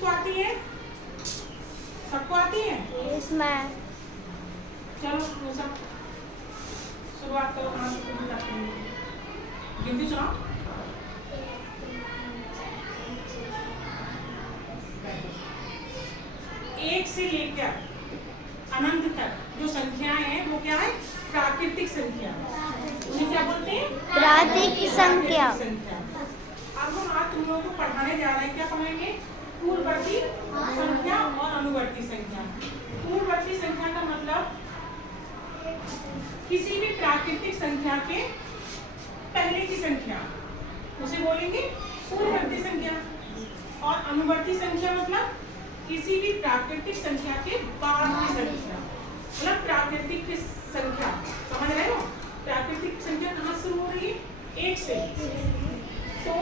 किसको आती है? सबको आती है? Yes ma'am. चलो वो सब शुरुआत करो, कहाँ से शुरू करते हैं? गिनती सुनाओ। एक से लेकर अनंत तक जो संख्याएं हैं वो क्या है? प्राकृतिक संख्या। उन्हें क्या बोलते हैं? प्राकृतिक संख्या। अब हम आज तुम लोगों को पढ़ाने जा रहे हैं, क्या पढ़ाएंगे? पूर्ववर्ती संख्या और अनुवर्ती संख्या। पूर्ववर्ती संख्या का मतलब किसी भी प्राकृतिक संख्या के पहले की संख्या, उसे बोलेंगे पूर्ववर्ती संख्या। और अनुवर्ती संख्या मतलब किसी भी प्राकृतिक संख्या के बाद की संख्या, मतलब प्राकृतिक की संख्या। समझ रहे हो? प्राकृतिक संख्या कहाँ शुरू हो रही है? एक से। तो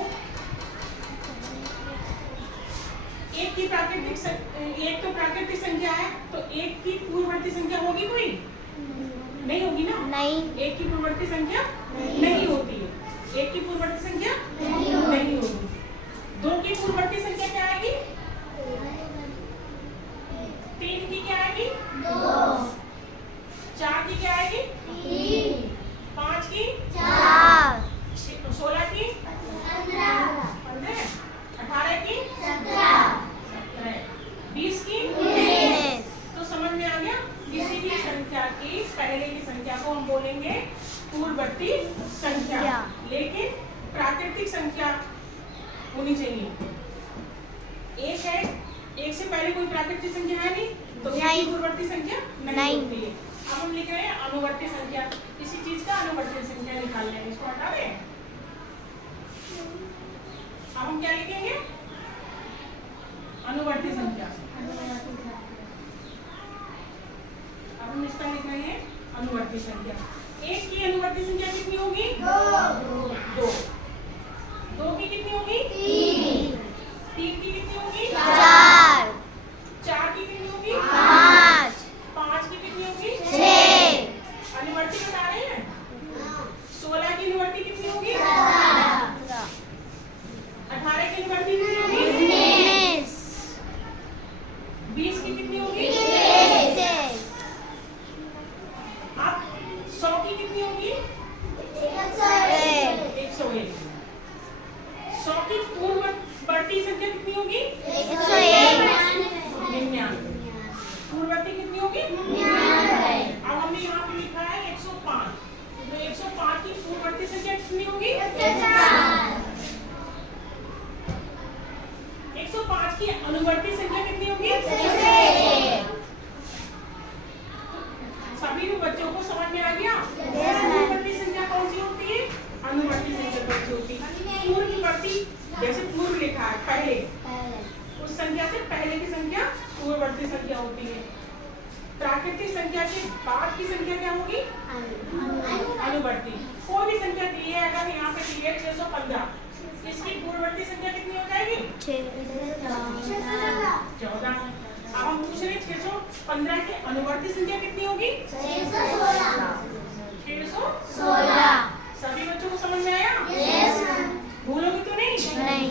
एक की एक तो प्राकृतिक संख्या है, तो एक की पूर्ववर्ती संख्या होगी कोई? नहीं होगी ना? नहीं। एक की पूर्ववर्ती संख्या नहीं होती है। एक की पूर्ववर्ती संख्या नहीं होगी। दो की पूर्ववर्ती संख्या क्या आएगी? तीन की क्या आएगी? दो। चार की क्या आएगी? तीन। पाँच की? चार। 16 की? 15। 18 की? 17। 20 की? 19। तो समझ में आ गया? किसी भी संख्या की पहले की संख्या को हम बोलेंगे पूर्ववर्ती संख्या, लेकिन प्राकृतिक संख्या होनी चाहिए। एक है, एक से पहले कोई प्राकृतिक संख्या है नहीं, तो एक की पूर्ववर्ती संख्या नहीं होती है। अब हम लिख रहे हैं अनुवर्ती संख्या। किसी चीज का अनुवर्ती संख्या निकालना है, इसको हटा दें। अब हम क्या लिखेंगे? अनुवर्ती संख्या। अब हम इसका लिख रहे हैं अनुवर्ती संख्या। एक की अनुवर्ती संख्या कितनी होगी? दो। दो की कितनी होगी? तीन। तीन की कितनी होगी? चार। चार की कितनी होगी? पाँच। पाँच की कितनी होगी? 6। अनुवर्ती बता रहे हैं? 16 की अनुवर्ती कितनी होगी? 18 की अनुवर्ती कितनी होगी? 19। 20 की कितनी होगी? 21। अब 100 की कितनी होगी? 101। 101। 100 की पूर्ववर्ती संख्या कितनी होगी? 101। 99। पूर्ववर्ती कितनी होगी? 99। अब हमने यहाँ पे लिखा है 105। तो 105 की पूर्ववर्ती संख्या कितनी होगी? 105 की अनुवर्ती संख्या कितनी होगी? सभी बच्चों को समझ में आ गया? पूर्ववर्ती संख्या कौन सी होती है? अनुवर्ती संख्या कौन सी होती है? पूर्ववर्ती, जैसे पूर्व लिखा है पहले, उस संख्या से पहले की संख्या पूर्ववर्ती संख्या होती है। प्राकृतिक संख्या के बाद की संख्या क्या होगी? अनुवर्ती। कोई भी संख्या दी है, अगर यहाँ पे दी है 615, इसकी पूर्ववर्ती संख्या कितनी हो जाएगी? 14। अब हम पूछ रहे 615 की अनुवर्ती संख्या कितनी होगी? 616। सोलह। सभी बच्चों को समझ में आया? भूलोगी तो नहीं? नहीं।